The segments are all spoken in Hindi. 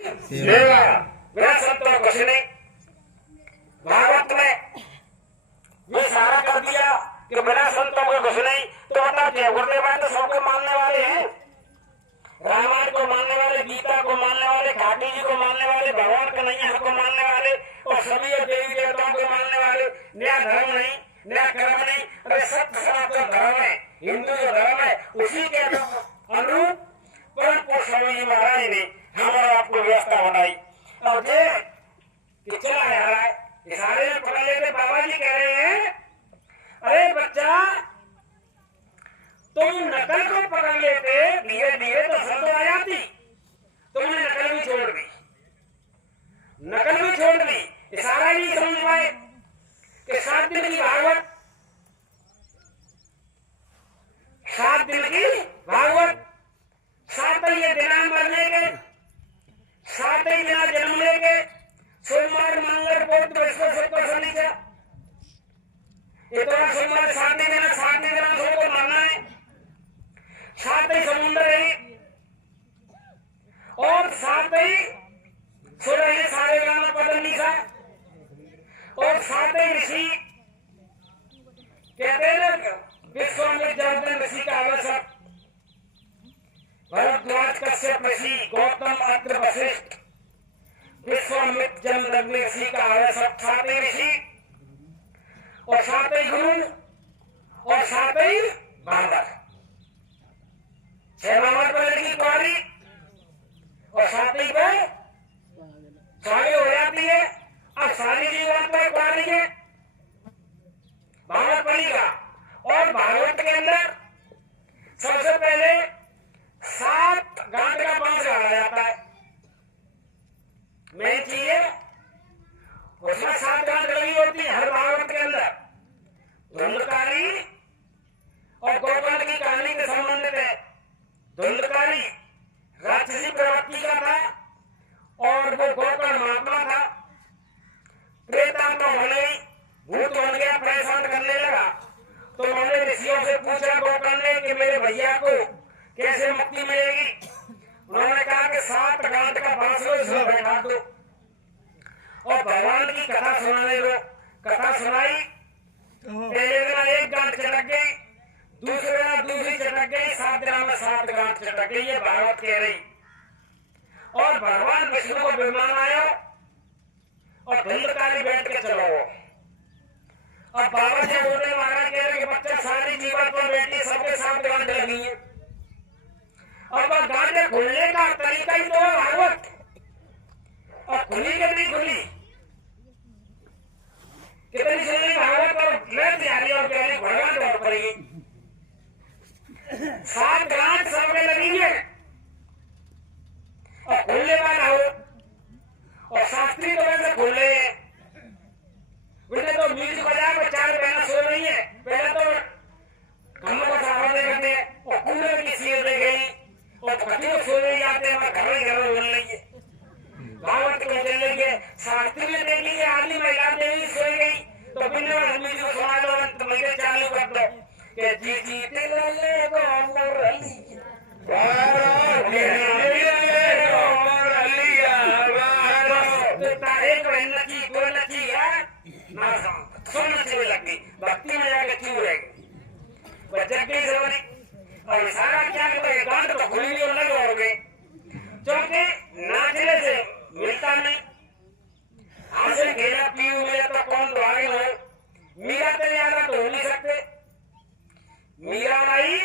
सेवा बिना संतों कुछ नहीं। भागवत में ये सारा कर दिया कि बिना संतों को कुछ नहीं। तो बताओ क्या गुरुदेव तो सबको मानने वाले हैं, रामायण को मानने वाले, गीता को मानने वाले, खाटी जी को मानने वाले, भगवान कन्हैया को मानने वाले और सभी देवी देवताओं को मानने वाले। नया धर्म नहीं, नया कर्म नहीं। अरे सत्य सनातन धर्म है, हिंदू जो धर्म है उसी के अनुरूप परम पुरुष स्वामी महाराज ने हमारा आपको व्यवस्था बनाई। और ये चला जा रहा है, सारे पढ़ लेते बाबा जी कह रहे हैं अरे बच्चा तुम नकल को पकड़ लेते धीरे धीरे तो सब आ जाती। तुमने नकल भी छोड़ दी, नकल भी छोड़ दी। इशारा नहीं समझ पाए कि 7 दिन की भागवत, 7 दिन की भागवत, 7 ही दिना मरने के, 7 ही दिना जन्म लेके, सोमवार मंगल बुध बृहस्पति शुक्र शनिचर, इतना सोमवार 7 दिन, 7 दिन सबको मरना है। 7 ही समुद्र है और 7 ही सुर है, सारे गांव पदम निशा और 7 ही ऋषि कहते हैं ना विश्वामित्र जर्दन ऋषि का आवश्यक, भरद्वाज कश्यप ऋषि, गौतम अत्र वशिष्ठ, विश्वामित्र जमदग्नि ऋषि का आवश्यक, 7 ही ऋषि और 7 ही गुरु और 7 ही बांधव। 6 नंबर पर लड़की कुआरी और 7 ही पे शादी हो जाती है। अब सारी जीवन पर कुआरी है, भागवत पढ़ेगा। और भागवत के अंदर सबसे पहले 7 गांठ का वंश गाड़ा जाता है। मेन चीज है उसमें 7 गांठ लगी होती है हर भागवत के अंदर। धुंधकारी और गोपाल की कहानी के संबंधित है। धुंधकारी राक्षसी प्रवृत्ति का था और वो गोपाल महात्मा था। प्रेतात्मा बने, भूत बन गया, परेशान करने लगा। तो उन्होंने ऋषियों से पूछा गोपाल ने कि मेरे भैया को कैसे मुक्ति मिलेगी। उन्होंने कहा कि 7 गांठ का बांस लो, इसमें बैठा दो और भगवान की कथा सुनाने दो। कथा सुनाई, पहले दिन 1 गांठ चटक गई, दूसरे दिन दूसरी चटक गई, 7 दिन में 7 गांठ चटक गई। ये भागवत कह रही। और भगवान विष्णु को विमान आया और धुंधकारी बैठ के चलो। अब बाबा जी बोलते महाराज कह रहे कि बच्चा सारी जीवन पर बैठी, सबके 7 गांठ लगी है। अब गांठें खुलने का तरीका ही तो है भागवत। और खुली कि नहीं खुली, कितनी सुनी भागवत और लग जा रही और कह रही भगवान दौड़ पड़ेगी। 7 गांठ सबके लगी है और खुलने वाला हो। और शास्त्री तो वैसे खुल रहे हैं, उन्हें तो म्यूजिक बजा कर 4 बहना सो रही है। पहले तो कमर को सहारा करते हैं और कूलर की सीट दे गई और पति को सो रही जाते हैं, घर मिल रही है। भागवत को चल रही है, शास्त्री में देख लीजिए आदमी महिला देवी सो गई तो बिना म्यूजिक को सुना दो, तुम्हें चालू कर दो कि जी जी तिलले को मुरली एक नची दो नची ना सुन नचने लग गई, भक्ति में जाकर क्यों रहेगी, जग गई जरूरी। और सारा क्या कि गांठ तो खुली और लगे हो गए, क्योंकि नाचने से मिलता नहीं। हासिल खेला पीयू मिला तो कौन तो आगे हो, मीरा तो ज्यादा तो हो नहीं सकते। मीरा माई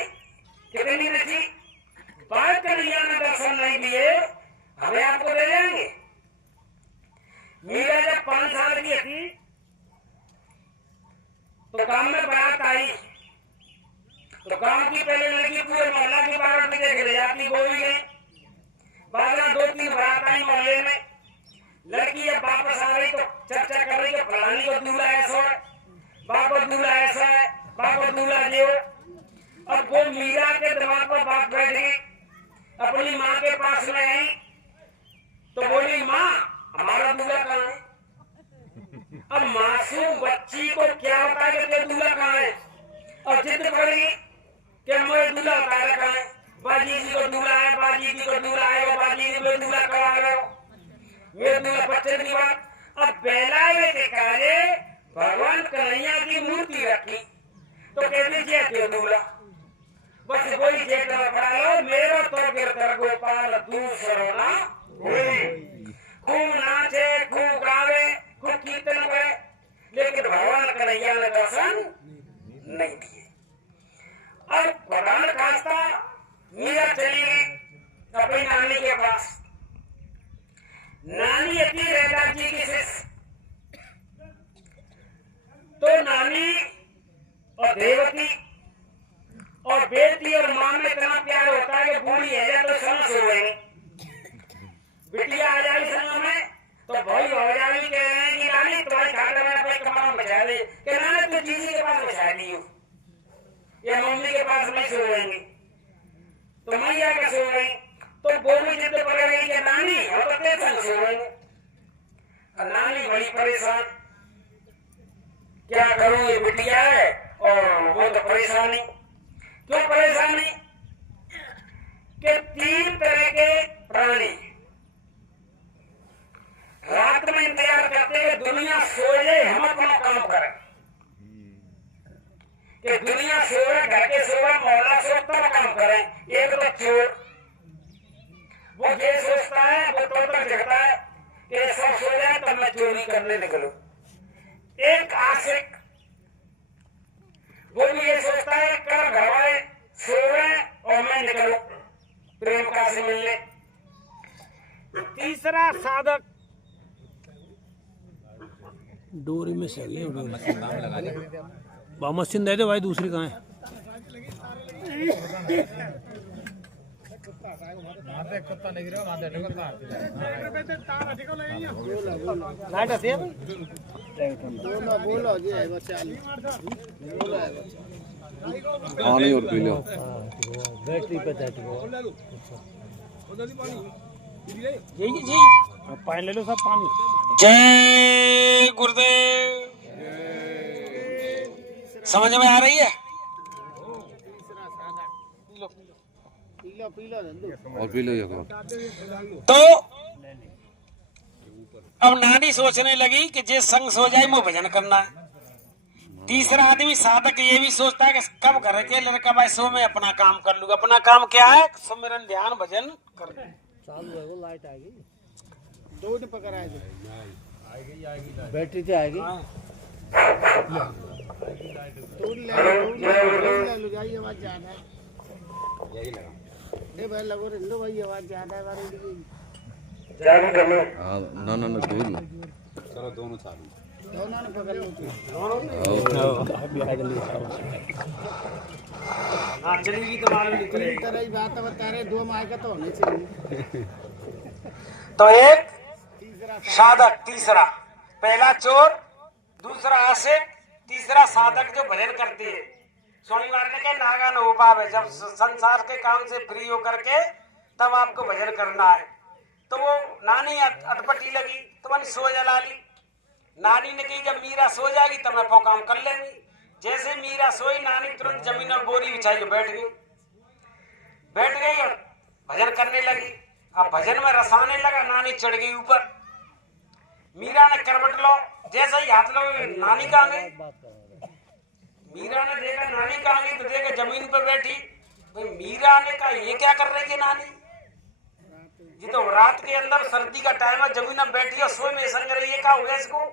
कितनी नची, बात कन्हैया ने दर्शन नहीं दिए, हमें आपको दे देंगे। मीरा जब 5 साल की थी तो गांव में बारात आई, तो गांव की पहले लड़की पूरे मोहल्ला की बारात में देख ले जाती, वो भी गई। बाद में 2-3 बारात आई मोहल्ले में। लड़की जब वापस आ रही तो चर्चा कर रही कि फलानी को दूल्हा ऐसा है, बाप दूल्हा ऐसा है, बाप दूल्हा जो। अब वो मीरा के दिमाग पर बात बैठ गई, अपनी माँ के पास में आई तो बोली माँ हमारा दूल्हा कहाँ है। अब मासूम बच्ची को क्या होता है कि दूल्हा कहाँ है, और जिद पड़ी कि मैं दूल्हा बता रखा है, बाजी जी को दूल्हा है, बाजी जी को दूल्हा है, बाजी जी को दूल्हा करा रहे हो। ये दूल्हा बच्चे की बात। अब बेलावे के काले भगवान कन्हैया की मूर्ति रखी तो कह दीजिए क्यों दूल्हा बस वही जेठ में पड़ा लो मेरा तो गिरधर गोपाल दूसरा ना खूब नाचे खूब गावे खूब कीर्तन करे लेकिन भगवान कन्हैया ने दर्शन नहीं दिए। अब प्रधान खास्ता मीरा चली गई अपनी नानी के पास। नानी अति रहता जी की शिष्य तो नानी और देवती और बेटी और माँ में इतना प्यार होता है कि बूढ़ी है जाए तो समझ हो गई बिटिया आ जाए समय में तो भाई हो जाए कह रहे हैं कि नानी तुम्हारी खाट में अपने कमरा में बचा दे कि नानी तू जीजी के पास बचा दी हो या मम्मी के पास नहीं सो रहेंगी तो मैया के सो गई तो बोली जिद पड़ रही कि नानी हम तो तेरे संग सो रहेंगे। नानी बड़ी परेशान क्या करूं ये बिटिया है और वो तो परेशानी क्यों परेशानी कि 3 तरह के प्राणी रात में इंतजार करते हैं दुनिया सो जाए हम अपना काम करें कि दुनिया सोए घर के सोए मोहल्ला सो तब काम करें। एक तो चोर वो ये सोचता है वो तो तक जगता है कि सब सो जाए तब मैं चोरी करने निकलूं। एक आशिक वो भी ये सोचता है कर घरवाले सोए और मैं निकलूं प्रेमिका से मिलने। तीसरा साधक डोरी में सही है मशीन दे दे भाई दूसरी कहाँ है पानी और पी लो बैटरी पे जी पानी ले लो सब पानी। जय गुरुदेव समझ में आ रही है और पी लो ये तो अब नानी सोचने लगी कि जे संग सो जाए वो भजन करना है। तीसरा आदमी साधक ये भी सोचता है कि कब घर के लड़का भाई सो मैं अपना काम कर लूंगा। अपना काम क्या है सुमिरन ध्यान भजन कर चालू है वो लाइट आएगी दो ने पकड़ आएगी बैटरी से आएगी ले जाइए आवाज ज्यादा है ए भाई लगो रिंदो भाई आवाज ज्यादा है हाँ ना ना ना दूर लो दोनों ने पकड़ लो हाँ चलेगी तो मालूम नहीं तीन तरह की बात बता रहे दो मायका तो होने चाहिए। तो एक तीसरा साधक तीसरा पहला चोर दूसरा आशिक तीसरा साधक जो भजन करती है। शनिवार ने के नागा न उपावे जब संसार के काम से फ्री होकर के तब आपको भजन करना है। तो वो नानी अटपटी लगी तो मैंने सो जला ली। नानी ने कही जब मीरा सो जाएगी तब मैं अपना काम कर लेंगी। जैसे मीरा सोई नानी तुरंत जमीन में बोरी बिछाई के बैठ गई और भजन करने लगी। अब भजन में रसाने लगा नानी चढ़ गई ऊपर। मीरा ने करवट लो जैसे ही हाथ लो नानी कहाँ गई। मीरा ने देखा नानी कहाँ गई तो देखा जमीन पर बैठी। भाई मीरा ने कहा ये क्या कर रही है नानी जी तो रात के अंदर सर्दी का टाइम है जमीन में बैठी और सोए में संग रही है क्या हुआ इसको।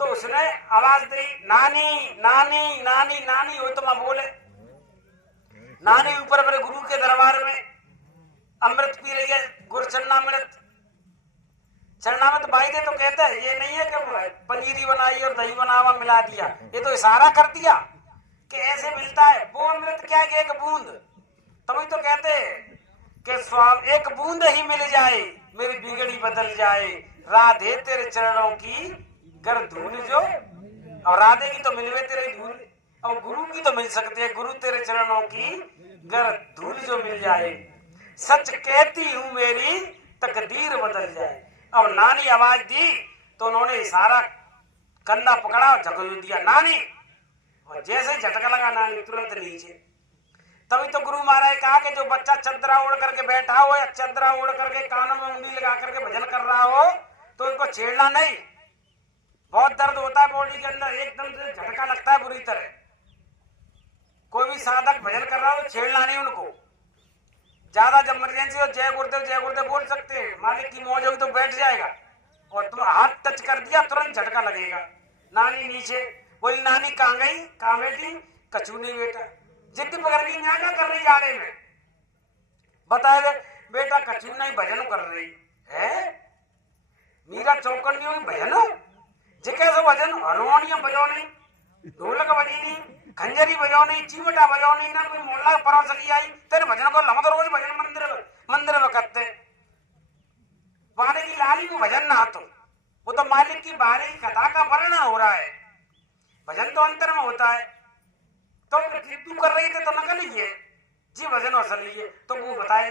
तो उसने आवाज दी नानी नानी नानी नानी हो तो मैं बोले। नानी ऊपर मेरे गुरु के दरबार में अमृत पी रही है गुरु चरणामृत। चरणामृत भाई दे तो कहते हैं ये नहीं है कि पनीरी बनाई और दही बनावा मिला दिया। ये तो इशारा कर दिया कि ऐसे मिलता है। वो अमृत क्या है कि एक बूंद तभी तो कहते हैं कि स्वाम एक बूंद ही मिल जाए मेरी बिगड़ी बदल जाए। राधे तेरे चरणों की गर धूल जो और राधे की तो मिलवे तेरे धूल और गुरु की तो मिल सकती है। गुरु तेरे चरणों की गर धूल जो मिल जाए सच कहती हूँ मेरी तकदीर बदल जाए। और नानी आवाज दी तो उन्होंने इशारा कंधा पकड़ा और झकझोर दिया नानी। और जैसे ही झटका लगा नानी तुरंत नीचे। तभी तो गुरु महाराज कहा कि जो बच्चा चदरा ओढ़ करके बैठा हो या चदरा ओढ़ करके कानों में उंगली लगा करके भजन कर रहा हो तो इनको छेड़ना नहीं। बहुत दर्द होता है बॉडी के अंदर, एकदम से झटका लगता है बुरी तरह। कोई भी साधक भजन कर रहा हो तो छेड़ना नहीं उनको। ज्यादा जब इमरजेंसी हो जय गुरुदेव बोल सकते हैं, मालिक की मौज होगी तो बैठ जाएगा, और तुम हाथ टच कर दिया तुरंत झटका लगेगा। नानी नीचे बोली, नानी कहाँ गई, कहाँ बेटी, कछु नहीं बेटा। जिद्द पकड़ गई, यहाँ क्या कर रही जाड़े में, बताए दे बेटा कछु नहीं भजन कर रही है। मीरा चौकन नहीं हुई भजन जिके सो भजन, हारमोनियम बजाओ नहीं, ढोलक बजी नहीं, खंजरी बजाओ नहीं, चिमटा बजाओ नहीं, ना कोई मोहल्ला परोस की आई तेरे भजन को लम तो रोज भजन मंदिर में करते। बारे की लाली को भजन ना तो वो तो मालिक की बारे की कथा का वर्णन हो रहा है। भजन तो अंतर में होता है। तो तू कर रही थे तो नकल ही है जी, भजन असल ही है। तो वो बताए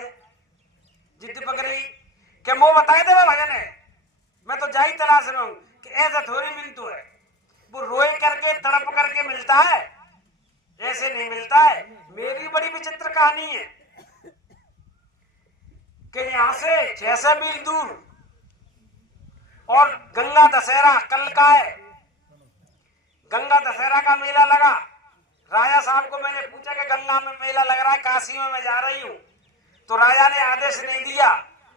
जिद्द पकड़ी कि वो बताए थे वो भजन है, मैं तो जाई तलाश में हूं कि ऐसा थोड़ी मिलतू है। वो रोए करके तड़प करके मिलता है, ऐसे नहीं मिलता है। मेरी बड़ी विचित्र कहानी है कि यहां से 600 मील दूर और गंगा दशहरा कल का है। गंगा दशहरा का मेला लगा। राजा साहब को मैंने पूछा कि गंगा में मेला लग रहा है, काशी में मैं जा रही हूँ। तो राजा ने आदेश नहीं दिया।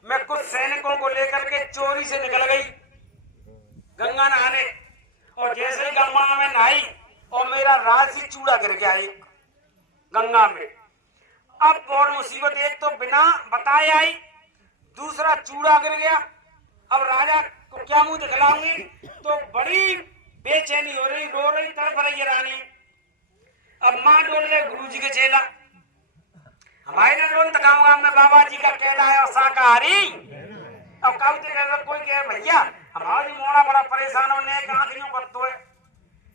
मैं कुछ सैनिकों को लेकर के चोरी से निकल गई गंगा नहाने, और जैसे ही गंगा में नहाई और मेरा राजसी चूड़ा गिर गया एक गंगा में। अब और मुसीबत, एक तो बिना बताए आई, दूसरा चूड़ा गिर गया। अब राजा को क्या मुंह दिखलाऊंगी, तो बड़ी बेचैनी हो रही, रो रही, तड़प रही है रानी। अब माँ डोल रहे गुरु जी के चेला, हमारे नोन तकाऊंगा मैं बाबा जी का कहला है और शाकाहारी। अब कहते कहते कोई कहे भैया हमारी मोड़ा बड़ा परेशान होने कहाँ क्यों करते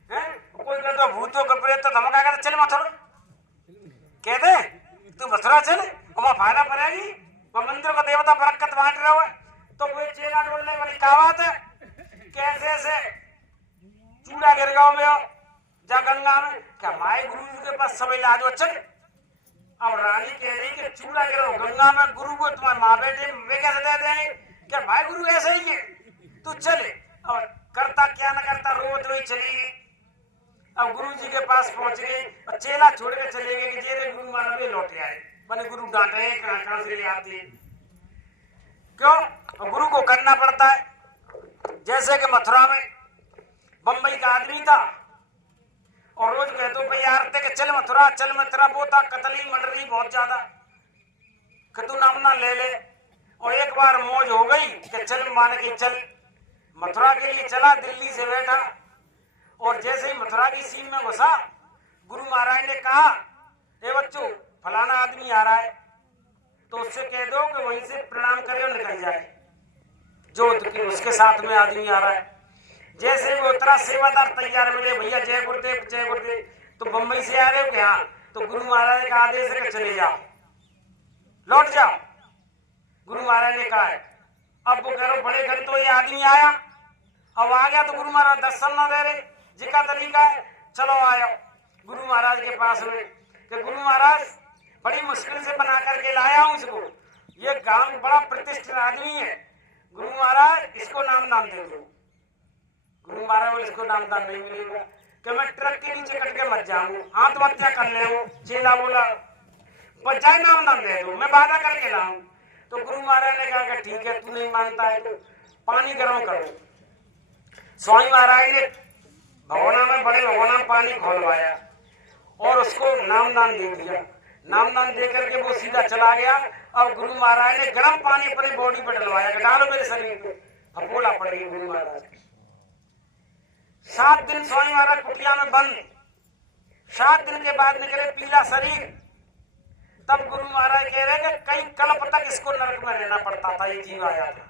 है, कोई कहते भूतों का प्रेत, तो धमका कहते चल मथुरा, कहते तू मथुरा चल और वहां फायदा पड़ेगी, वहां मंदिर का देवता बरकत बांट रहा है। तो वो चेला डोलने वाली क्या बात है, कैसे से चूड़ा गिर गाँव में जा गंगा में, क्या माए गुरु जी के पास सब इलाज हो चल। अब रानी कह रही कि चूड़ा गिरो गंगा में, गुरु को तुम्हारे माँ बेटे वे कैसे दे देंगे, क्या भाई गुरु ऐसे ही है, तू चले। और करता क्या न करता रोज रोज चली गई। अब गुरु जी के पास पहुंच गई और चेला छोड़ के चले गए कि जेरे गुरु मारा वे लौटे आए। बने गुरु डांटे कहाँ से ले आती है, क्यों, और गुरु को करना पड़ता है। जैसे कि मथुरा में बंबई का आदमी था और रोज कहते भाई यार थे कि चल मथुरा, वो था कतली मर्डरी बहुत ज्यादा कि तू नाम ना ले ले। और एक बार मौज हो गई कि चल मान के चल, मथुरा के लिए चला, दिल्ली से बैठा और जैसे ही मथुरा की सीम में घुसा, गुरु महाराज ने कहा ए बच्चों फलाना आदमी आ रहा है, तो उससे कह दो कि वहीं से प्रणाम करे और निकल जाए, जो उसके साथ में आदमी आ रहा है। जैसे वो उतरा सेवादार तैयार मिले, भैया जय गुरुदेव जय गुरुदेव, तो बम्बई से आ रहे हो क्या, तो गुरु महाराज का आदेश है कि चले जाओ, लौट जाओ। गुरु महाराज ने कहा है। अब वो कह रहे बड़े घर तो ये आदमी आया, अब आ गया तो गुरु महाराज दर्शन न दे रहे, जिका तरीका है चलो आयो गुरु महाराज के पास में कि गुरु महाराज बड़ी मुश्किल से बना करके लाया हूं इसको, ये गांव बड़ा प्रतिष्ठित आदमी है, गुरु महाराज इसको नाम दान दे दो। गुरु महाराज इसको नाम दान नहीं मिलेगा कि मैं ट्रक के नीचे कट के मत जाऊंगा, आत्महत्या कर ले। चेला बोला बच्चा नाम दान दे दो, मैं वादा करके लाऊं। तो गुरु महाराज ने कहा कि ठीक है, तू नहीं मानता है तो पानी गर्म करो। स्वामी महाराज ने भगवाना में बड़े भगवाना में पानी खोलवाया और उसको नामदान दे दिया। नामदान दे करके वो सीधा चला गया। अब गुरु महाराज ने गर्म पानी अपनी बॉडी पर डलवाया कि डालो मेरे शरीर पे, फपोला पड़ गई गुरु महाराज। 7 दिन स्वामी महाराज कुटिया में बंद, 7 दिन के बाद निकले पीला शरीर। तब गुरु महाराज कह रहे कि कई कल्प तक इसको नरक में रहना पड़ता था, ये जीव आया था।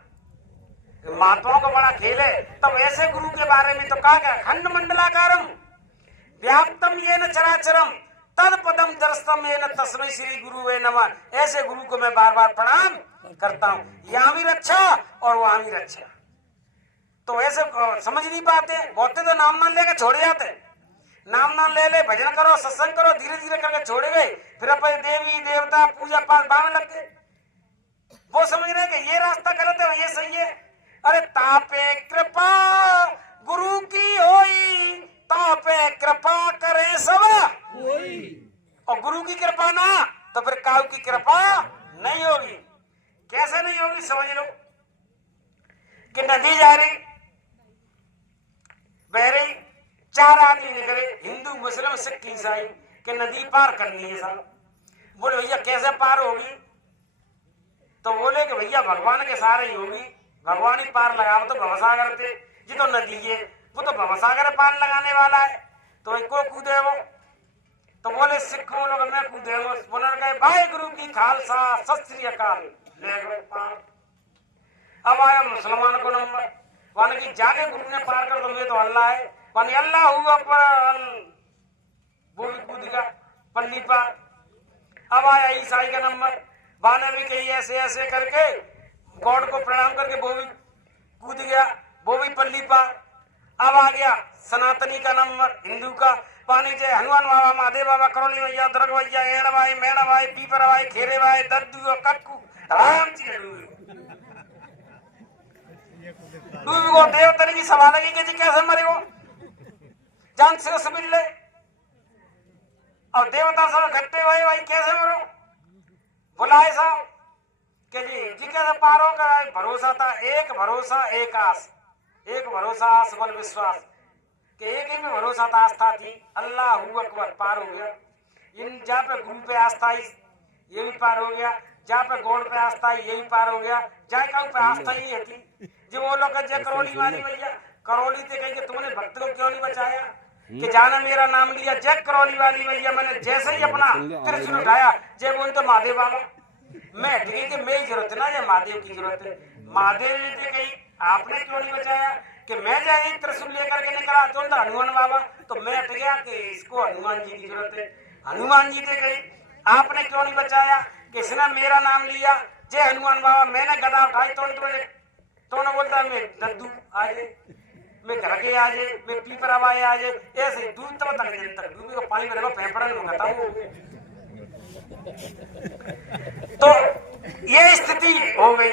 महात्माओं का बड़ा खेल है। तब ऐसे गुरु के बारे में तो कहा गया खंड मंडलाकारम व्याप्तम येन चराचरम तद पदम दर्शतम येन तस्मै श्री गुरु वे नमः। ऐसे गुरु को मैं बार बार प्रणाम करता हूँ, यहाँ भी रक्षा और वहां भी रक्षा। तो ऐसे समझ नहीं पाते, बहुते तो नाम नाम लेके छोड़ जाते, नाम नाम ले ले भजन करो सत्संग करो, धीरे धीरे करके छोड़े गए, फिर अपने देवी देवता पूजा पाठ बांधने लग गए। वो समझ रहे कि ये रास्ता गलत है ये सही है, अरे तापे कृपा गुरु की होई, तापे कृपा करे सब और गुरु की कृपा ना तो फिर काऊ की कृपा नहीं होगी। कैसे नहीं होगी समझ लो कि नदी जा रही, बह रही, 4 आदमी निकले, हिंदू मुस्लिम सिख ईसाई, कि नदी पार करनी है साहब। बोले भैया कैसे पार होगी? तो बोले कि भैया भगवान के सारे ही होगी, भगवान ही पार लगाओ। तो भवसागर थे, ये तो नदी है, वो तो भवसागर पार लगाने वाला है, तो इनको कूदे वो। तो बोले सिखों लोग मैं कूदे वो। बोले गए भाई गुरु की खालसा सत श्री अकाल, ले गए पार। अब आया मुसलमान को नंबर, वन की जाके गुरु ने पार कर, तो मैं तो अल्लाह है, वन अल्लाह हुआ पर वो भी कूद गया पल्ली पार। अब आया ईसाई का नंबर, वाने भी कही ऐसे ऐसे करके गॉड को प्रणाम करके वो भी कूद गया, वो भी पल्ली पार। अब आ गया सनातनी का नंबर, हिंदू का, पानी जय हनुमान बाबा, महादेव बाबा, करोली भैया, दुर्ग भैया, एड़ भाई, मेड़ा भाई, पीपर भाई, खेरे भाई, दद्दू और कक्कू, राम जी डूब गो। देवतनी की सभा लगी कि जी कैसे मरे हो, जान से उस मिल ले, और देवता सब इकट्ठे हुए, भाई कैसे मरो? बुलाए साहब कि जी कैसे पार होगा? भरोसा था, एक भरोसा एक आस, एक भरोसा आस बल विश्वास, कि एक ही में भरोसा था, आस्था थी, अल्लाह अकबर, पार हो गया। इन जहाँ पे गुरु पे आस्था आई ये भी पार हो गया, जहाँ पे गॉड पे आस्था आई ये भी पार हो गया, जहाँ कहूँ पे आस्था ही नहीं थी। जो वो लोग जय करोली वाली भैया, करोली थे कहेंगे तुमने भक्त को क्यों नहीं बचाया, कि जाना मेरा नाम लिया, जय करोली वाली भैया, मैंने जैसे ही अपना त्रिशूल उठाया, जय बोल तो महादेव बाबा, मैं हट गई कि मेरी जरूरत है ना, ये महादेव की जरूरत है। महादेव ने थे कही आपने क्यों नहीं बचाया, कि मैं जाए त्रिशूल लेकर के निकला तो हनुमान बाबा, तो मैं हट गया कि इसको हनुमान जी की जरूरत है। हनुमान जी थे कही आपने क्यों नहीं बचाया, कि इसने मेरा नाम लिया, जय हनुमान बाबा, मैंने गदा उठाई तो बोलता मैं दद्दू आज, मैं घर के आज, मैं पीपर आवाज आज, ऐसे दूध तक तक डूबी को पानी में फेफड़ा में मंगाता हूँ। तो ये स्थिति हो गई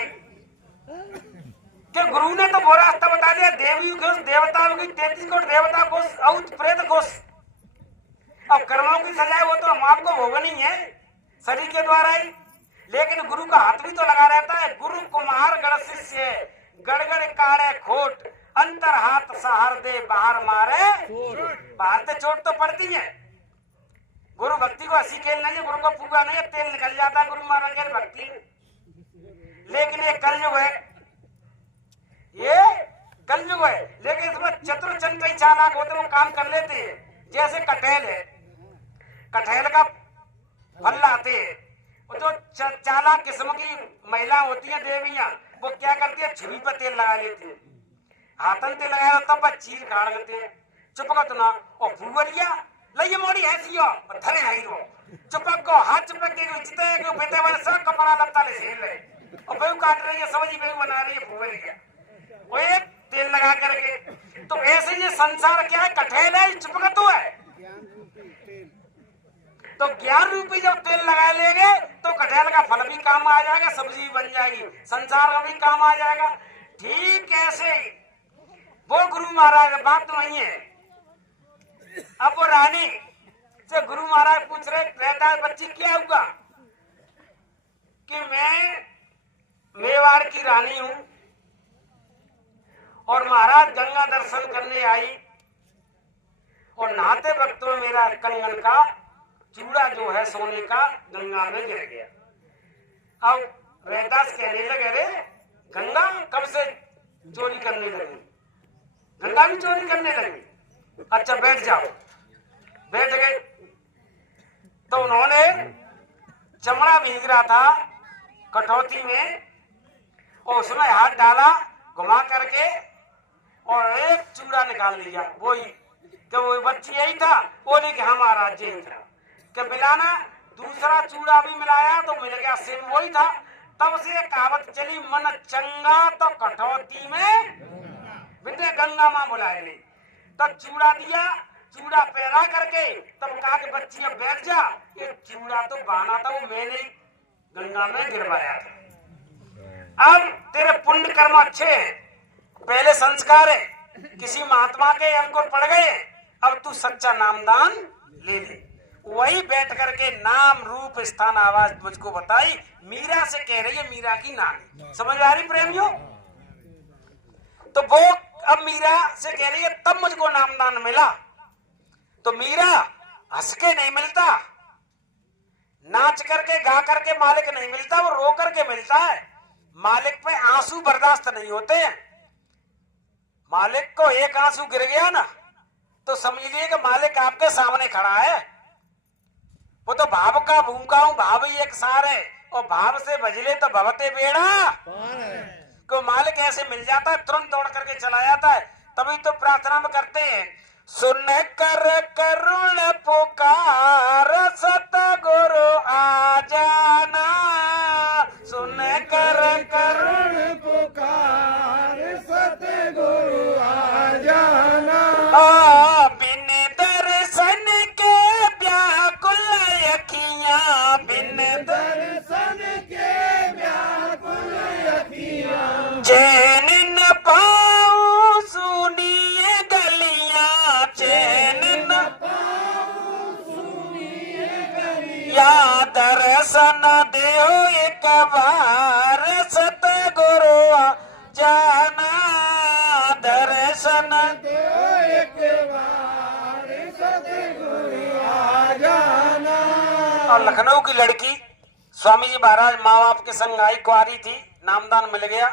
कि गुरु ने तो वो रास्ता बता दिया, देवी घोष, देवताओं की 33 कोट देवता घोष, औत प्रेत घोष। अब कर्मों की सजाए वो तो हम आपको भोगनी है शरीर के द्वारा ही, लेकिन गुरु का हाथ भी तो लगा रहता है। गुरु कुम्हार गढ़ शिष्य गड़गड़ काढ़े खोट, अंतर हाथ सहार दे बाहर मारे, बाहर से चोट तो पड़ती है। गुरु भक्ति को हंसी खेल नहीं है, गुरु को पूरा नहीं है, तेल निकल जाता है गुरु महाराज की भक्ति में। लेकिन ये कलयुग है, ये कलयुग है, लेकिन इसमें चतुर चंद्र ही चालाक होते वो काम कर लेते हैं। जैसे कटहल है, कटहल का फल लाते हैं, जो चालाक किस्म की महिला होती है देवियां, वो क्या करती है छुरी पर तेल लगा लेती है, हाथन तेल लगाया तब चीर काट देते हैं, चुपका तो ना। और फुगरिया लइए मोड़ी ऐसी हो धरे आई रो चुपक को हाथ चुपक के जितने के बेटे वाले सब कपड़ा लपटा ले झेल रहे, और बेहू काट रही है, समझी बेहू बना रही है फुगरिया, वो एक तेल लगा करके। तो ऐसे ये संसार क्या है, कटहल है, चुपका तो है। तो ज्ञान रूपी जब तेल लगा लेंगे तो कटहल का फल भी काम आ जाएगा, सब्जी भी बन जाएगी, संसार का भी काम आ जाएगा। ठीक ऐसे वो गुरु महाराज बात तो वही है। अब वो रानी से गुरु महाराज पूछ रहे रहता है बच्ची क्या हुआ, कि मैं मेवाड़ की रानी हूं और महाराज गंगा दर्शन करने आई और नहाते वक्त में मेरा कंगन का चूड़ा जो है सोने का गंगा में गिर गया। अब रैदास कहने लगे रे गंगा कब से चोरी करने लगी, गंगा भी चोरी करने लगी, अच्छा बैठ जाओ। बैठ गए तो उन्होंने चमड़ा भीग रहा था कटौती में और उसमें हाथ डाला घुमा करके और एक चूड़ा निकाल लिया, वही कि वो बच्ची यही था, बोले कि हमारा यही था, कि मिलाना दूसरा चूड़ा भी मिलाया तो मिल गया सेम वही था। तब से कहावत चली मन चंगा तो कटौती में बिना गंगा मां बुलाए ली। तब चूड़ा दिया, चूड़ा पहरा करके तब कहा कि बच्ची अब बैठ जा, ये चूड़ा तो बहाना था, वो मैंने गंगा में गिरवाया था। अब तेरे पुण्य कर्म अच्छे हैं, पहले संस्कार है, किसी महात्मा के अंकुर पड़ गए, अब तू सच्चा नामदान ले ले। वही बैठ करके नाम रूप स्थान आवाज मुझको बताई, मीरा से कह रही है, मीरा की नानी। समझ आ रही प्रेमियों? तो वो अब मीरा से कह रही है, तब मुझको नामदान मिला। तो मीरा हंस के नहीं मिलता, नाच करके गा करके मालिक नहीं मिलता, वो रो करके मिलता है। मालिक पे आंसू बर्दाश्त नहीं होते हैं। मालिक को एक आंसू गिर गया ना तो समझिए कि मालिक आपके सामने खड़ा है। वो तो भाव का भूमिका हूं, भाव ही एक सार है, और भाव से भजले तो भवते बेड़ा। को मालिक ऐसे मिल जाता है, तुरंत दौड़ करके चला जाता है। तभी तो प्रार्थना में करते हैं, सुन कर करुण पुकार सतगुरु आ जाना, सुन कर करुण पुकार सतगुरु आ जाना। बिन दर्शन के व्याकुल अखियां, बिन दर्शन के व्याकुल अखियां, चैन न पाऊं सुनिए गलियां, चैन न पाऊं सुनिए गलियां। या दर्शन देओ एक बार सतगुरु आ जाना, दर्शन देओ एक बार सतगुरु आ जाना। और लखनऊ की लड़की स्वामी जी महाराज माँ बाप के संग आई, कुआरी थी, नामदान मिल गया।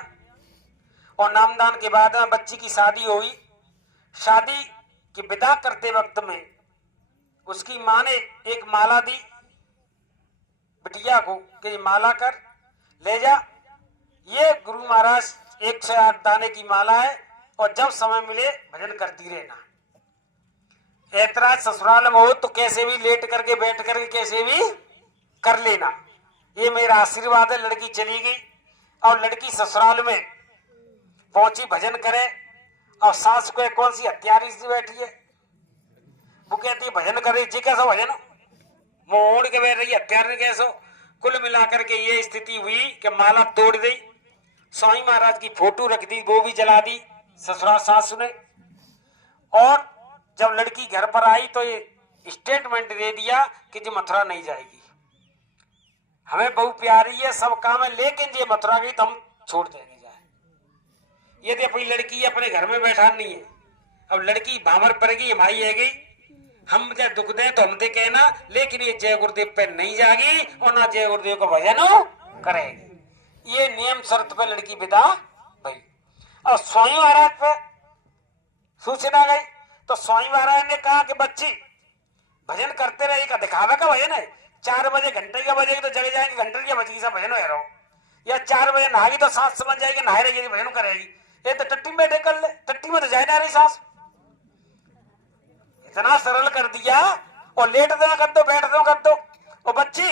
और नामदान के बाद में बच्ची की शादी हुई। शादी की विदा करते वक्त में उसकी माँ ने एक माला दी बिटिया को कि ये माला कर ले जा, ये गुरु महाराज 108 दाने की माला है, और जब समय मिले भजन करती रहना। ऐतराज ससुराल में हो तो कैसे भी लेट करके बैठ करके कैसे भी कर लेना, ये मेरा आशीर्वाद है। लड़की चली गई और लड़की ससुराल में पहुंची, भजन करे। और सास को कौन सी हत्यारी से बैठी है, वो कहती है भजन कर रही, जी कैसा भजन, मोड़ के बैठ रही हत्यार ने कैसो। कुल मिलाकर के ये स्थिति हुई कि माला तोड़ दी, स्वामी महाराज की फोटो रख दी, वो भी जला दी ससुराल सास ने। और जब लड़की घर पर आई तो ये स्टेटमेंट दे दिया कि जी मथुरा नहीं जाएगी, हमें बहु प्यारी है, सब काम है, लेकिन ये मथुरा गई तो हम छोड़ देंगे जाए। यदि अपनी लड़की अपने घर में बैठा नहीं है, अब लड़की भामर पड़ गई, हमारी है गई, हम जब दुख दें तो हमसे कहना, लेकिन ये जय गुरुदेव पे नहीं जागी और ना जय गुरुदेव को भजन करेगी। ये नियम शर्त पे लड़की विदा भाई। और स्वामी महाराज पे सूचना गई तो स्वामी महाराज ने कहा कि बच्ची भजन करते रहेगा, दिखावे का भजन है। 4 बजे घंटे का बजेगी तो जग जाएगी, घंटे की बजेगी सब भजन हो रहा हो, या 4 बजे नहागी तो सास समझ जाएगी नहाए रहेगी भजन करेगी। ये तो टट्टी में बैठे कर ले, टट्टी में तो जाए ना रही सास, इतना सरल कर दिया। और लेट दो कर दो, बैठ दो कर दो, और बच्ची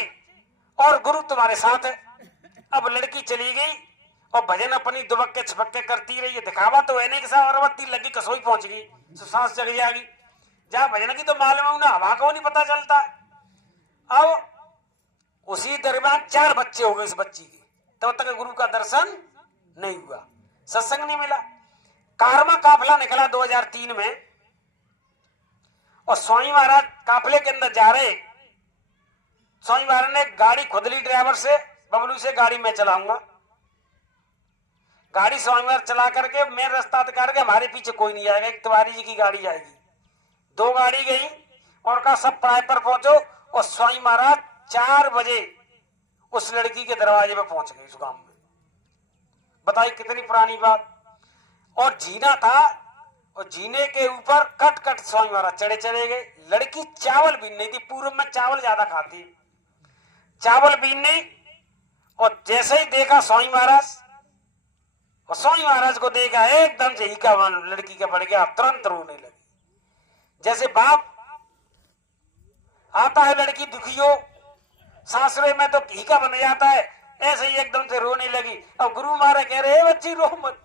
और गुरु तुम्हारे साथ है। अब लड़की चली गई और भजन अपनी दुबक्के छपक्के करती रही है, दिखावा तो है नहीं कि साहब अगरबत्ती लगी कसोई पहुंच गई तो सांस जग जाएगी, जहां भजन की तो मालूम ना हवा को नहीं पता चलता। अब उसी दरमियान 4 बच्चे हो गए इस बच्ची के, तब तक गुरु का दर्शन नहीं हुआ, सत्संग नहीं मिला। कारवा काफिला निकला 2003 में, और स्वामी महाराज काफिले के अंदर जा रहे। स्वामी महाराज ने गाड़ी खुद ली ड्राइवर से, बबलू से गाड़ी मैं चलाऊंगा। गाड़ी स्वामी महाराज चला करके मेन रास्ता दिखा के, हमारे पीछे कोई नहीं जाएगा, एक तिवारी जी की गाड़ी जाएगी। 2 गाड़ी गई और कहा सब पढ़ाई पर पहुंचो, और स्वामी महाराज 4 बजे उस लड़की के दरवाजे पे पहुंच गए उस गांव में। बताइए कितनी पुरानी बात। और जीना था, और जीने के ऊपर कट कट स्वामी महाराज चढ़े चले गए। लड़की चावल बीन नहीं थी, पूर्व में चावल ज्यादा खाती, चावल बीन नहीं। और जैसे ही देखा स्वामी महाराज, और स्वामी महाराज को देखा एकदम से हीका लड़की का बढ़ गया, तुरंत रोने लगी। जैसे बाप आता है लड़की दुखी हो, सासरे में तो हीका बन जाता है, ऐसे ही एकदम से रोने लगी। अब गुरु महाराज कह रहे बच्ची रो मत,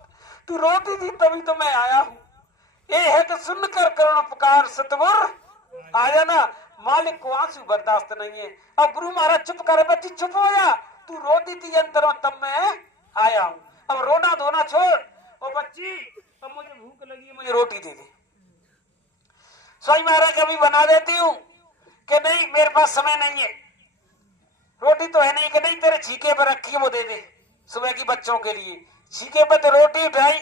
तू रोती थी तभी तो मैं आया हूं, ये है कि सुनकर करुण पुकार सतगुर आ जाना। मालिक को आंसू बर्दाश्त नहीं है। अब गुरु महाराज चुप करे, बच्ची चुप हो जा, तू रोती थी अंदर तब मैं आया हूं। अब रोना धोना छोड़, ओ बच्ची अब मुझे भूख लगी है, मुझे रोटी दे दे। स्वामी महाराज कभी बना देती हूँ कि नहीं मेरे पास समय नहीं है, रोटी तो है नहीं कि नहीं तेरे छीके पर रखी है वो दे दे सुबह की बच्चों के लिए। छीके पर तो रोटी उठाई,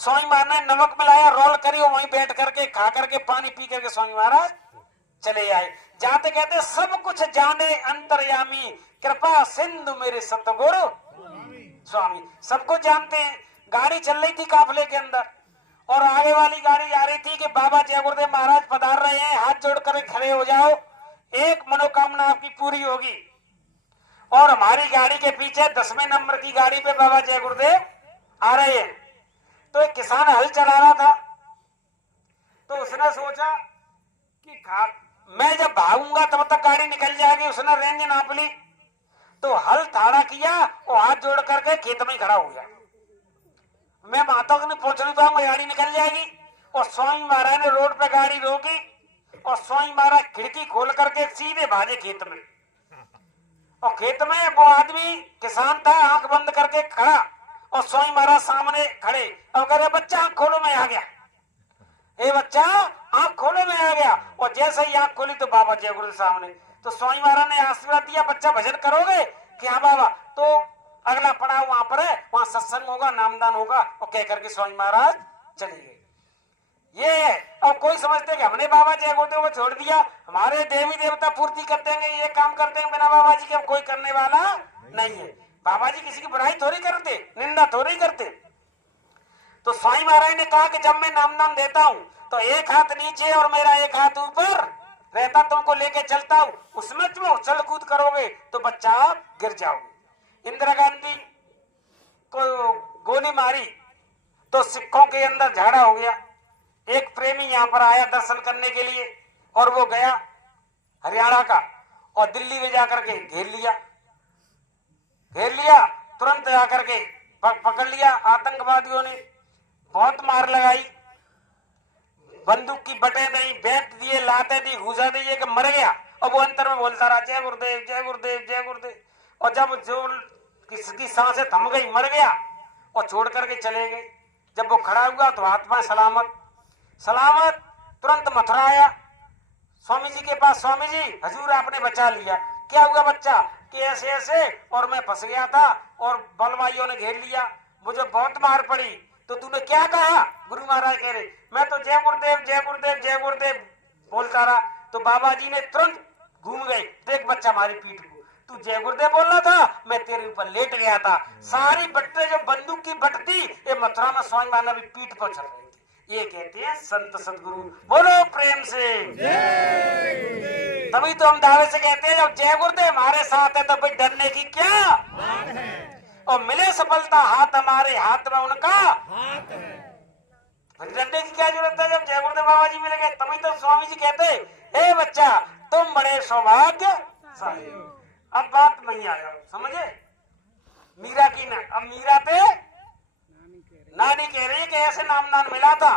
स्वामी महाराज ने नमक मिलाया, रोल करी, वहीं बैठ करके खा करके पानी पी करके स्वामी महाराज चले आए। जाते कहते सब कुछ जाने अंतर्यामी कृपा सिंधु मेरे सतगुरु स्वामी। सबको जानते हैं। गाड़ी चल रही थी काफले के अंदर और आगे वाली गाड़ी आ रही थी कि बाबा जय गुरुदेव महाराज पधार रहे हैं, हाथ जोड़कर खड़े हो जाओ, एक मनोकामना आपकी पूरी होगी। और हमारी गाड़ी के पीछे 10वें नंबर की गाड़ी पे बाबा जय गुरुदेव आ रहे हैं। तो एक किसान हल चला रहा था, तो उसने सोचा कि मैं जब भागूंगा तब तक गाड़ी निकल जाएगी। उसने रेंज नाप ली, तो हल ठाड़ा किया और हाथ जोड़ करके खेत में खड़ा हो गया। मैं वहां तक नहीं पहुंच नहीं पाऊंगा, गाड़ी निकल जाएगी। और स्वामी महाराज ने रोड पे गाड़ी रोकी और स्वामी महाराज खिड़की खोल करके सीधे भागे खेत में। और खेत में वो आदमी किसान था, आंख बंद करके खड़ा और स्वामी महाराज सामने खड़े और कह रहे बच्चा आंख खोलो, मैं आ गया। ए बच्चा आंख खोलो, मैं आ गया। और जैसे ही आंख खोली तो बाबा जय गुरु सामने। तो स्वामी महाराज ने आशीर्वाद दिया, बच्चा भजन करोगे? कि हाँ बाबा। तो अगला पड़ाव वहां पर है, वहां सत्संग होगा, नामदान होगा। और कह करके स्वामी महाराज चले गए। ये है। और कोई समझते कि हमने बाबा जय गुरुदेव को छोड़ दिया, हमारे देवी देवता पूर्ति कर देंगे, ये काम कर देंगे बिना बाबा जी के, कोई करने वाला नहीं है। बाबा जी किसी की बुराई थोड़ी करते, निंदा थोड़ी करते। तो स्वामी महाराज ने कहा कि जब मैं नामदान देता हूं तो एक हाथ नीचे और मेरा एक हाथ ऊपर रहता, तुमको लेके चलता हूं, उसमें तुम उछल कूद करोगे तो बच्चा आप गिर जाओगे। इंदिरा गांधी को गोली मारी तो सिखों के अंदर झगड़ा हो गया। एक प्रेमी यहाँ पर आया दर्शन करने के लिए और वो गया हरियाणा का और दिल्ली में जाकर के घेर लिया, तुरंत जाकर के पकड़ लिया आतंकवादियों ने, बहुत मार लगाई, बंदूक की बटे दी, बैठ दिए, लाते दी, घुसा दी कि मर गया। और वो अंतर में बोलता रहा जय गुरुदेव जय गुरुदेव जय गुरुदेव। और जब जो किसकी सांसें थम गई, मर गया और छोड़ करके चले गए। जब वो खड़ा हुआ तो हाथ में सलामत सलामत। तुरंत मथुरा आया स्वामी जी के पास, स्वामी जी हजूर आपने बचा लिया। क्या हुआ बच्चा? कि ऐसे ऐसे और मैं फंस गया था और बलवाइयों ने घेर लिया, मुझे बहुत मार पड़ी। तो तूने क्या कहा? गुरु महाराज कह रहे मैं तो जय गुरुदेव जय गुरुदेव जय गुरुदेव बोलता रहा। तो बाबा जी ने तुरंत घूम गए, देख बच्चा हमारी पीठ को, तू जय गुरुदेव बोल रहा था, मैं तेरे ऊपर लेट गया था। सारी बट्टे जो बंदूक की बट थी ये मथुरा में स्वामी महाराज भी पीठ पर चल रहे थे। ये कहते हैं संत सदगुरु। बोलो प्रेम से। तभी तो हम दावे से कहते हैं जब जय गुरुदेव हमारे साथ है तो भाई डरने की क्या बात है। और मिले सफलता हाथ हमारे हाथ में उनका हाथ है, डरने की क्या जरूरत है जब जय गुरुदेव बाबा जी मिल गए। तभी तो स्वामी जी कहते हे बच्चा तुम बड़े सौभाग्यशाली। अब बात नहीं आया, समझे? मीरा की ना, अब मीरा पे नानी कह रही है कि ऐसे नामदान मिला था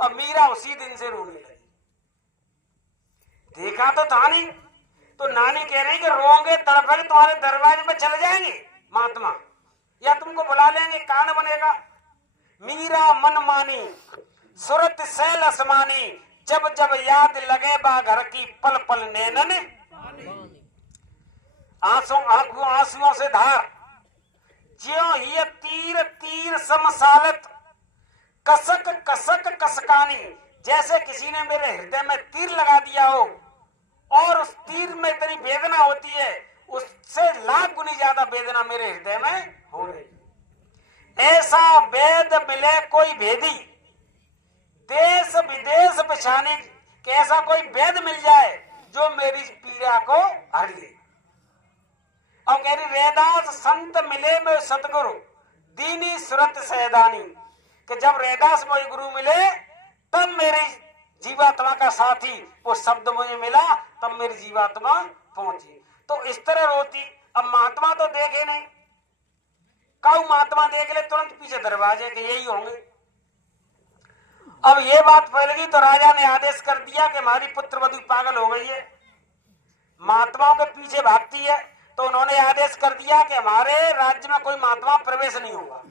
और मीरा उसी दिन से रोने लगी। देखा तो था नहीं, तो नानी कह रही कि रोंगे तड़पेंगे तुम्हारे दरवाजे पे चले जाएंगे महात्मा, या तुमको बुला लेंगे, कान बनेगा। मीरा मन मानी सुरत सैल असमानी, जब जब याद लगे बा घर की पल पल नैनन आंसुओं से धार, ज्यों ही तीर तीर समसालत कसक कसक कसकानी, जैसे किसी ने मेरे हृदय में तीर लगा दिया हो और उस तीर में इतनी वेदना होती है, उससे लाख गुनी ज्यादा वेदना मेरे हृदय में हो रही। ऐसा वेद मिले कोई भेदी, देश विदेश पहचाने कि ऐसा कोई वेद मिल जाए जो मेरी पीड़ा को हर ले। और कह रही रैदास संत मिले में सतगुरु दीनी सुरत सैदानी, कि जब रैदास मोई गुरु मिले तब मेरी जीवात्मा का साथी वो शब्द मुझे मिला, तब मेरी जीवात्मा पहुंची। तो इस तरह रोती। अब महात्मा तो देखे नहीं, काऊ महात्मा देख ले तुरंत पीछे दरवाजे के यही होंगे। अब ये बात फैल गई तो राजा ने आदेश कर दिया कि हमारी पुत्र वधू पागल हो गई है, महात्माओं के पीछे भागती है। तो उन्होंने आदेश कर दिया कि हमारे राज्य में कोई महात्मा प्रवेश नहीं होगा।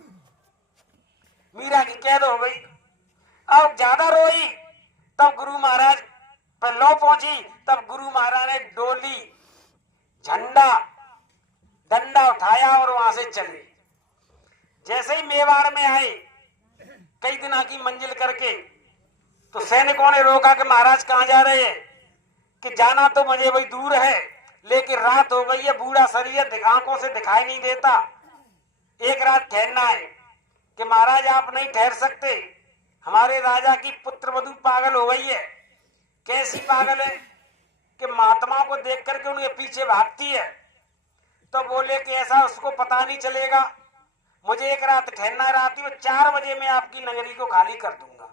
मीरा की कैद हो गई। अब ज्यादा रोई तब गुरु महाराज पर लो पहुंची, तब गुरु महाराज ने डोली झंडा डंडा उठाया और वहां से चले। जैसे ही मेवाड़ में आए कई दिना की मंजिल करके, तो सैनिकों ने रोका कि महाराज कहां जा रहे हैं? कि जाना तो मुझे वही दूर है, लेकिन रात हो गई है, बूढ़ा शरीर आंखों से दिखाई नहीं देता, एक रात ठहरना है। कि महाराज आप नहीं ठहर सकते, हमारे राजा की पुत्र वधू पागल हो गई है। कैसी पागल है? कि महात्मा को देख करके उनके पीछे भागती है। तो बोले कि ऐसा उसको पता नहीं चलेगा, मुझे एक रात ठहरना है, रात में 4 बजे मैं आपकी नगरी को खाली कर दूंगा।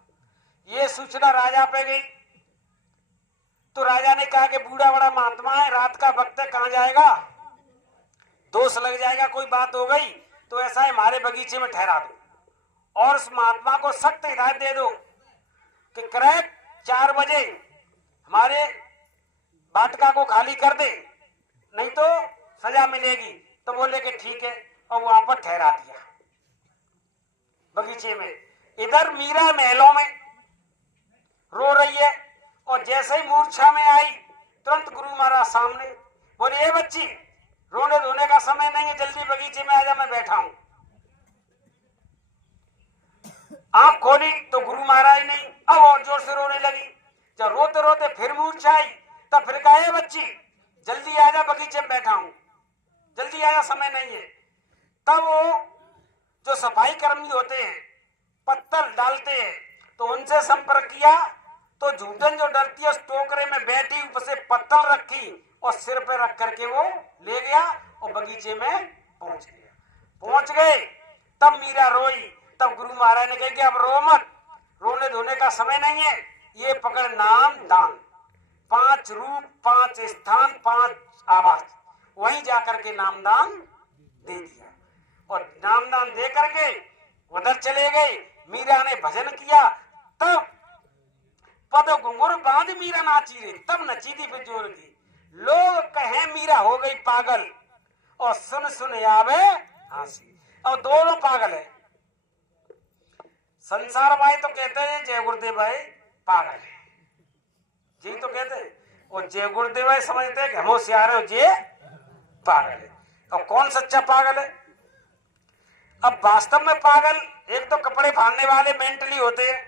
ये सूचना राजा पे गई। तो राजा ने कहा कि बूढ़ा बड़ा महात्मा है, रात का वक्त है, कहां जाएगा, दोष लग जाएगा, कोई बात हो गई तो ऐसा है हमारे बगीचे में ठहरा दो, और उस महात्मा को सख्त हिदायत दे दो कि करेक्ट 4 बजे हमारे बाटका को खाली कर दे, नहीं तो सजा मिलेगी। तो बोले कि ठीक है, और वहां पर ठहरा दिया बगीचे में। इधर मीरा महलों में रो रही है, और जैसे ही मूर्छा में आई तुरंत गुरु महाराज सामने बोले, ये बच्ची रोने धोने का समय नहीं है, जल्दी बगीचे में आजा, मैं बैठा हूं। आंख खोली तो गुरु महाराज नहीं, अब और जोर से रोने लगी। जब रोते रोते फिर मूर्छा आई, तब फिर कहा, ये बच्ची जल्दी आजा, बगीचे में बैठा हूं, जल्दी आजा, समय नहीं है। तब वो जो सफाई कर्मी होते हैं पत्थर डालते हैं, तो उनसे संपर्क किया, तो झूठन जो डरती है उस टोकरे में बैठी, ऊपर से पत्थर रखी और सिर पे रख करके वो ले गया और बगीचे में पहुंच गया। पहुंच गए तब मीरा रोई। तब गुरु महाराज ने कहा कि अब रो मत, रोने धोने का समय नहीं है, ये पकड़ नाम दान, 5 रूप 5 स्थान 5 आवास, वहीं जाकर के नामदान दे दिया। और नामदान दे करके उधर चले गए। मीरा ने भजन किया, तब पद घुंघरू बांध मीरा नाची रे, तब नची थी फिर जोर की। लोग कहे मीरा हो गई पागल, और सुन सुन आवे हंसी। और दोनों पागल है। संसार भाई तो कहते हैं जय गुरुदेव भाई पागल है जी, तो कहते हैं, और जय गुरुदेव भाई समझते हैं कि हम होशियार है, जे पागल है। और कौन सच्चा पागल है? अब वास्तव में पागल एक तो कपड़े फाड़ने वाले मेंटली होते हैं,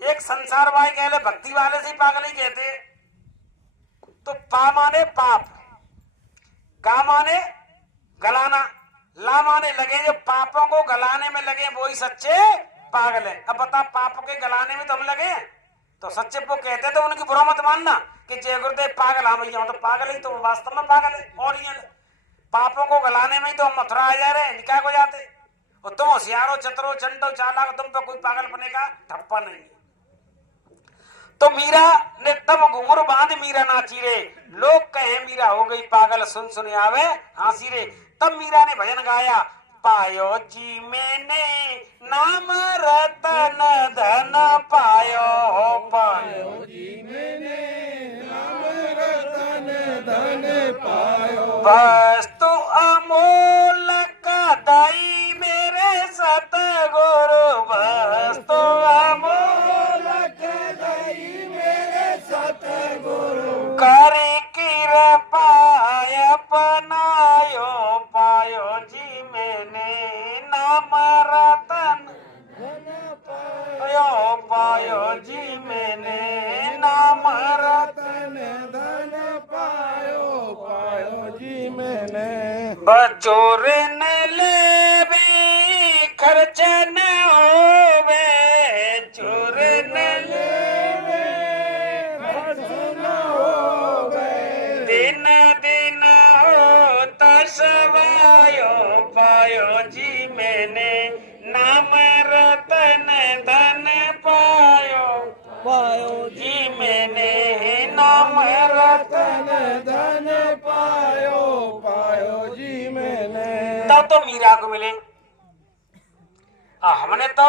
एक संसार भाई कह ले भक्ति वाले से पागल ही कहते हैं। तो पा माने पाप, गा माने गलाना, ला माने लगे, जो पापों को गलाने में लगे वही सच्चे पागल है। अब बता, पाप के गलाने में तो हम लगे तो सच्चे वो कहते, तो उनकी बुरा मत मानना कि जय गुरुदेव पागल, हाँ भैया तो पागल ही, तो वास्तव में पागल है। और ये पापों को गलाने में ही तो हम मथुरा आ जा रहे हैं, निकाय को जाते, और तुम होशियारो चतरो चंडो चालाक, तुम पे कोई पागलपने का ठप्पा नहीं है। तो मीरा ने तब घुंघरू बांध मीरा नाची रे, लोग कहे मीरा हो गई पागल, सुन सुन आवे हंसी रे। तब मीरा ने भजन गाया, पायो जी मैंने नाम रतन धन पायो, पायो जी मैंने नाम रतन धन पायो, वस्तु अमोलक दाई मेरे सतगुरु, वस्तु अमोलक दाई मेरे सतगुरु, करे कृपा अपनायो, पायो जी मैंने नाम रतन धन पायो, पायो जी मैंने नाम रतन धन पायो, पायो जी मैंने। बचोर न ले भी खर्च न होवे, चोर न ले खर्च न होवे, दिन दिन होता सवायो, पायो जी मैंने नाम रतन धन पायो, पायो जी मैंने नाम रतन धन पायो, पायो जी मैंने। तब तो मीरा को मिले। हमने तो